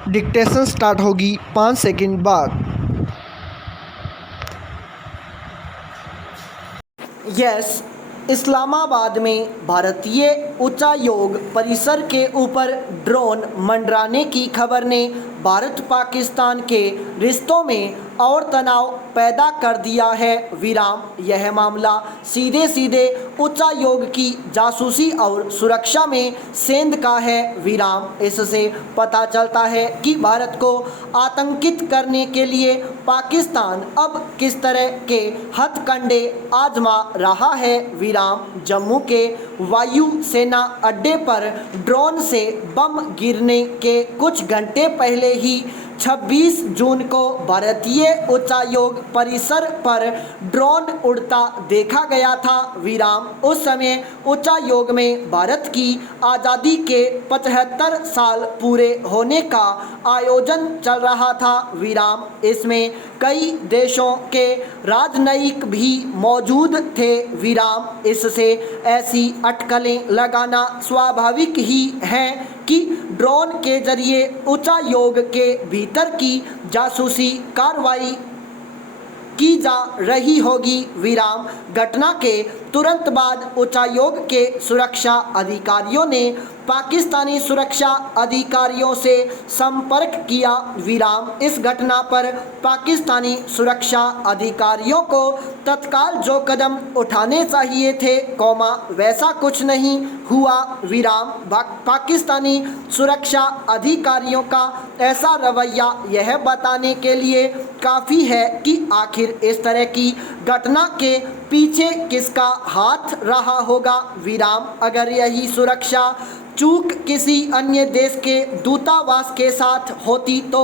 Dictation start होगी 5 second बाद। Yes, Islamabad में भारतीय उच्चायोग परिसर के ऊपर ड्रोन मंडराने की खबर ने भारत पाकिस्तान के रिश्तों में और तनाव पैदा कर दिया है। विराम, यह मामला सीधे सीधे उच्चायोग की जासूसी और सुरक्षा में सेंध का है। विराम, इससे पता चलता है कि भारत को आतंकित करने के लिए पाकिस्तान अब किस तरह के हथकंडे आजमा रहा है। विराम, जम्मू के वायु सेना अड्डे पर ड्रोन से बम गिरने के कुछ घंटे पहले ही 26 जून को भारतीय उच्चायोग परिसर पर ड्रोन उड़ता देखा गया था। विराम, उस समय उच्चायोग में भारत की आज़ादी के 75 साल पूरे होने का आयोजन चल रहा था। विराम, इसमें कई देशों के राजनयिक भी मौजूद थे। विराम, इससे ऐसी अटकलें लगाना स्वाभाविक ही है कि ड्रोन के जरिए उच्चायोग के भीतर की जासूसी कार्रवाई की जा रही होगी। विराम, घटना के तुरंत बाद उच्चायोग के सुरक्षा अधिकारियों ने पाकिस्तानी सुरक्षा अधिकारियों से संपर्क किया। विराम, इस घटना पर पाकिस्तानी सुरक्षा अधिकारियों को तत्काल जो कदम उठाने चाहिए थे, वैसा कुछ नहीं हुआ। विराम, पाकिस्तानी सुरक्षा अधिकारियों का ऐसा रवैया यह बताने के लिए काफ़ी है कि आखिर इस तरह की घटना के पीछे किसका हाथ रहा होगा। विराम, अगर यही सुरक्षा चूक किसी अन्य देश के दूतावास के साथ होती तो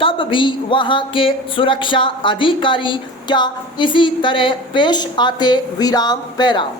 तब भी वहां के सुरक्षा अधिकारी क्या इसी तरह पेश आते। विराम, पैरा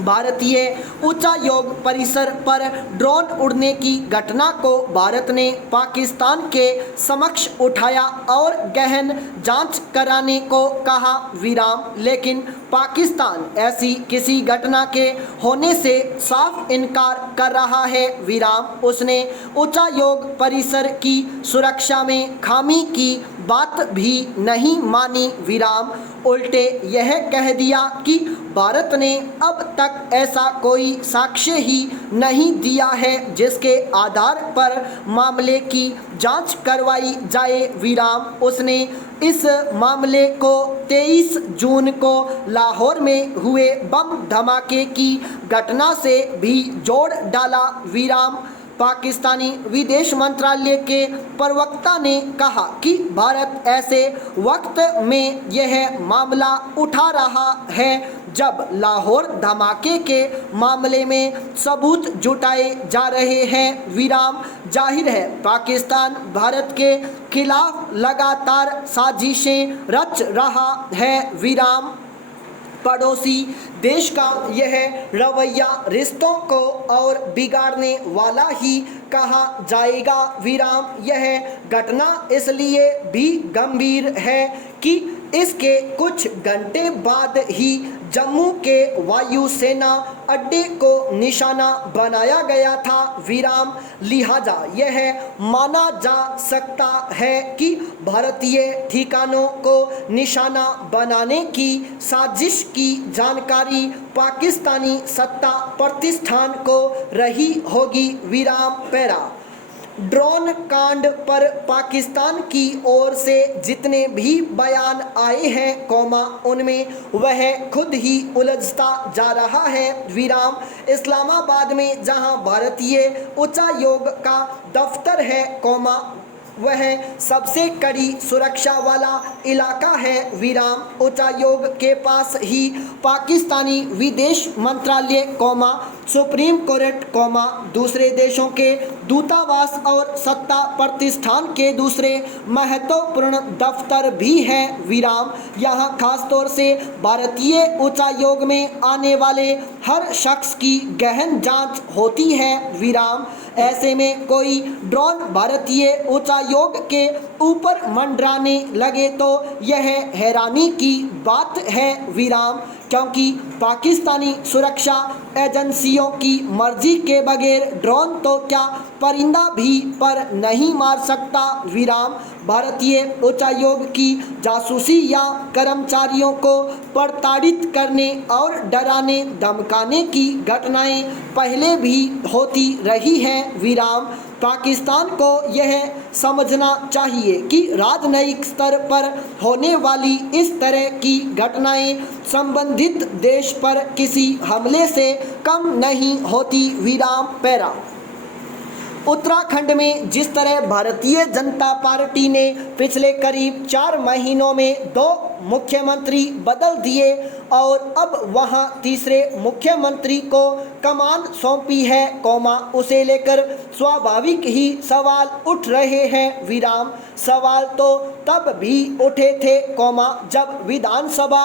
भारतीय उच्चायोग परिसर पर ड्रोन उड़ने की घटना को भारत ने पाकिस्तान के समक्ष उठाया और गहन जांच कराने को कहा। विराम, लेकिन पाकिस्तान ऐसी किसी घटना के होने से साफ इनकार कर रहा है। विराम, उसने उच्चायोग परिसर की सुरक्षा में खामी की बात भी नहीं मानी। विराम, उल्टे यह कह दिया कि भारत ने अब तक ऐसा कोई साक्ष्य ही नहीं दिया है जिसके आधार पर मामले की जांच करवाई जाए। विराम, उसने इस मामले को 23 जून को लाहौर में हुए बम धमाके की घटना से भी जोड़ डाला। विराम, पाकिस्तानी विदेश मंत्रालय के प्रवक्ता ने कहा कि भारत ऐसे वक्त में यह मामला उठा रहा है जब लाहौर धमाके के मामले में सबूत जुटाए जा रहे हैं। विराम, जाहिर है पाकिस्तान भारत के खिलाफ लगातार साजिशें रच रहा है। विराम, पड़ोसी देश का यह रवैया रिश्तों को और बिगाड़ने वाला ही कहा जाएगा। विराम, यह घटना इसलिए भी गंभीर है कि इसके कुछ घंटे बाद ही जम्मू के वायु सेना अड्डे को निशाना बनाया गया था। विराम, लिहाजा यह माना जा सकता है कि भारतीय ठिकानों को निशाना बनाने की साजिश की जानकारी पाकिस्तानी सत्ता प्रतिष्ठान को रही होगी। विराम, पैरा ड्रोन कांड पर पाकिस्तान की ओर से जितने भी बयान आए हैं, उनमें वह खुद ही उलझता जा रहा है। विराम, इस्लामाबाद में जहां भारतीय उच्चायोग का दफ्तर है, वह सबसे कड़ी सुरक्षा वाला इलाका है। विराम, उच्चायोग के पास ही पाकिस्तानी विदेश मंत्रालय, सुप्रीम कोर्ट, दूसरे देशों के दूतावास और सत्ता प्रतिष्ठान के दूसरे महत्वपूर्ण दफ्तर भी हैं। विराम, यहाँ खासतौर से भारतीय उच्चायोग में आने वाले हर शख्स की गहन जांच होती है। विराम, ऐसे में कोई ड्रोन भारतीय उच्चायोग के ऊपर मंडराने लगे तो यह हैरानी की बात है। विराम, क्योंकि पाकिस्तानी सुरक्षा एजेंसियों की मर्जी के बगैर ड्रोन तो क्या परिंदा भी पर नहीं मार सकता विराम। भारतीय उच्चायोग की जासूसी या कर्मचारियों को प्रताड़ित करने और डराने धमकाने की घटनाएं पहले भी होती रही हैं विराम। पाकिस्तान को यह समझना चाहिए कि राजनयिक स्तर पर होने वाली इस तरह की घटनाएं संबंधित देश पर किसी हमले से कम नहीं होती विराम। पैरा उत्तराखंड में जिस तरह भारतीय जनता पार्टी ने पिछले करीब 4 महीनों में 2 मुख्यमंत्री बदल दिए और अब वहां तीसरे मुख्यमंत्री को कमान सौंपी है उसे लेकर स्वाभाविक ही सवाल उठ रहे हैं विराम। सवाल तो तब भी उठे थे जब विधानसभा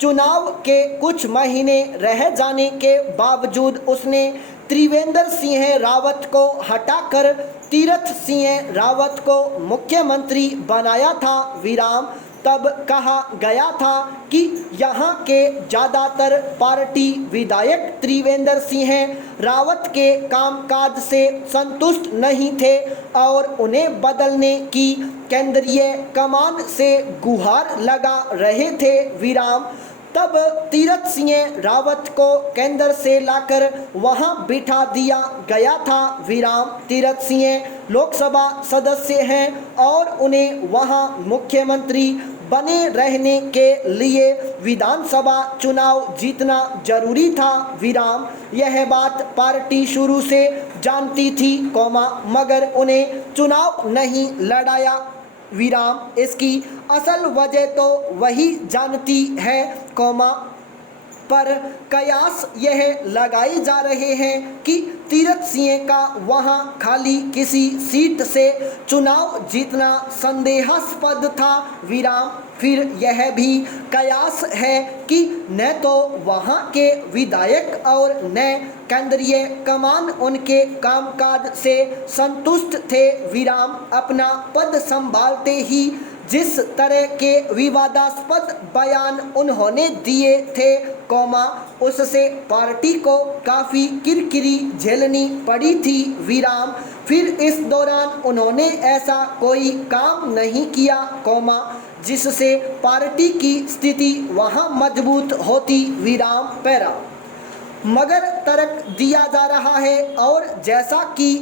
चुनाव के कुछ महीने रह जाने के बावजूद उसने त्रिवेंद्र सिंह रावत को हटाकर तीरथ सिंह रावत को मुख्यमंत्री बनाया था विराम। तब कहा गया था कि यहाँ के ज़्यादातर पार्टी विधायक त्रिवेंद्र सिंह रावत के कामकाज से संतुष्ट नहीं थे और उन्हें बदलने की केंद्रीय कमान से गुहार लगा रहे थे विराम। तब तीरथ सिंह रावत को केंद्र से लाकर वहां बिठा दिया गया था विराम। तीरथ सिंह लोकसभा सदस्य हैं और उन्हें वहां मुख्यमंत्री बने रहने के लिए विधानसभा चुनाव जीतना जरूरी था विराम। यह बात पार्टी शुरू से जानती थी मगर उन्हें चुनाव नहीं लड़ाया विराम। इसकी असल वजह तो वही जानती है पर कयास यह लगाए जा रहे हैं कि तीरथ सिंह का वहां खाली किसी सीट से चुनाव जीतना संदेहास्पद था विराम। फिर यह भी कयास है कि न तो वहां के विधायक और न केंद्रीय कमान उनके कामकाज से संतुष्ट थे विराम। अपना पद संभालते ही जिस तरह के विवादास्पद बयान उन्होंने दिए थे उससे पार्टी को काफ़ी किरकिरी झेलनी पड़ी थी विराम। फिर इस दौरान उन्होंने ऐसा कोई काम नहीं किया जिससे पार्टी की स्थिति वहां मजबूत होती विराम। पैरा मगर तर्क दिया जा रहा है और जैसा कि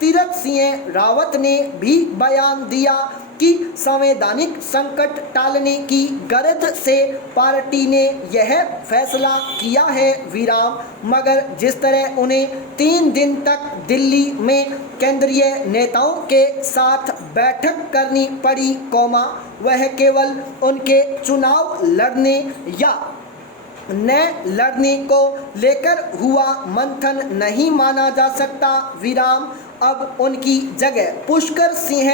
तीरथ सिंह रावत ने भी बयान दिया कि संवैधानिक संकट टालने की गरज से पार्टी ने यह फैसला किया है विराम। मगर जिस तरह उन्हें 3 दिन तक दिल्ली में केंद्रीय नेताओं के साथ बैठक करनी पड़ी वह केवल उनके चुनाव लड़ने या न लड़ने को लेकर हुआ मंथन नहीं माना जा सकता विराम। अब उनकी जगह पुष्कर सिंह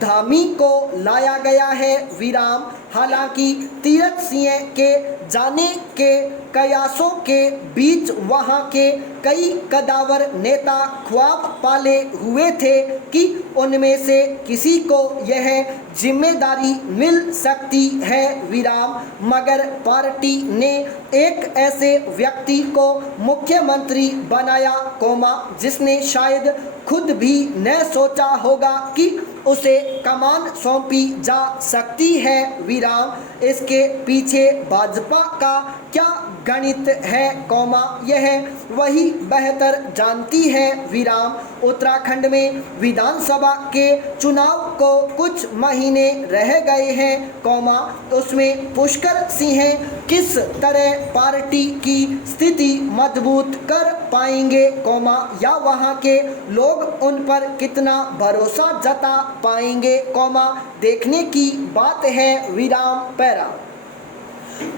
धामी को लाया गया है विराम। हालांकि तीरथ सिंह के जाने के कयासों के बीच वहां के कई कदावर नेता ख्वाब पाले हुए थे कि उनमें से किसी को यह जिम्मेदारी मिल सकती है विराम। मगर पार्टी ने एक ऐसे व्यक्ति को मुख्यमंत्री बनाया जिसने शायद खुद भी न सोचा होगा कि उसे कमान सौंपी जा सकती है विराम। इसके पीछे भाजपा का क्या गणित है यह वही बेहतर जानती है विराम। उत्तराखंड में विधानसभा के चुनाव को कुछ महीने रह गए हैं उसमें पुष्कर सिंह किस तरह पार्टी की स्थिति मजबूत कर पाएंगे या वहां के लोग उन पर कितना भरोसा जता पाएंगे देखने की बात है विराम। पैरा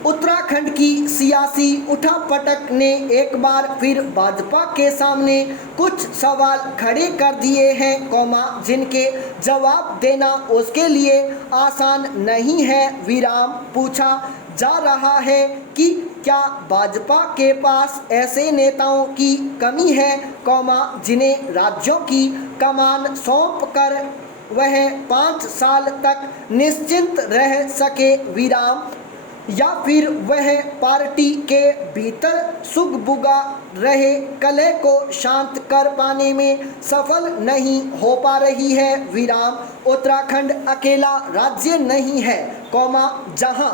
उत्तराखंड की सियासी उठापटक ने एक बार फिर भाजपा के सामने कुछ सवाल खड़े कर दिए हैं जिनके जवाब देना उसके लिए आसान नहीं है विराम। पूछा जा रहा है कि क्या भाजपा के पास ऐसे नेताओं की कमी है जिन्हें राज्यों की कमान सौंप कर वह 5 साल तक निश्चिंत रह सके विराम। या फिर वह पार्टी के भीतर सुगबुगा रहे कलह को शांत कर पाने में सफल नहीं हो पा रही है। विराम। उत्तराखंड अकेला राज्य नहीं है, जहां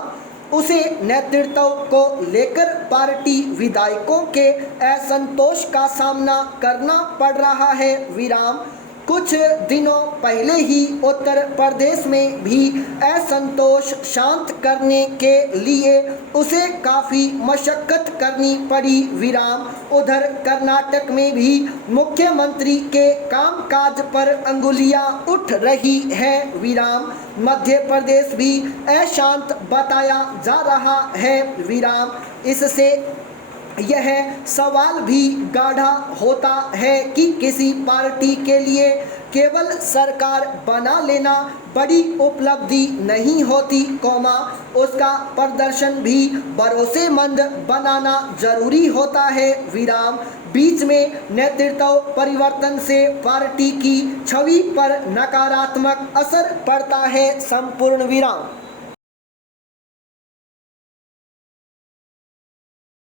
उसे नेतृत्व को लेकर पार्टी विधायकों के असंतोष का सामना करना पड़ रहा है। विराम। कुछ दिनों पहले ही उत्तर प्रदेश में भी असंतोष शांत करने के लिए उसे काफ़ी मशक्कत करनी पड़ी। विराम। उधर कर्नाटक में भी मुख्यमंत्री के कामकाज पर अंगुलियां उठ रही हैं। विराम। मध्य प्रदेश भी अशांत बताया जा रहा है। विराम। इससे यह सवाल भी गाढ़ा होता है कि किसी पार्टी के लिए केवल सरकार बना लेना बड़ी उपलब्धि नहीं होती, उसका प्रदर्शन भी भरोसेमंद बनाना जरूरी होता है। विराम। बीच में नेतृत्व परिवर्तन से पार्टी की छवि पर नकारात्मक असर पड़ता है। संपूर्ण विराम।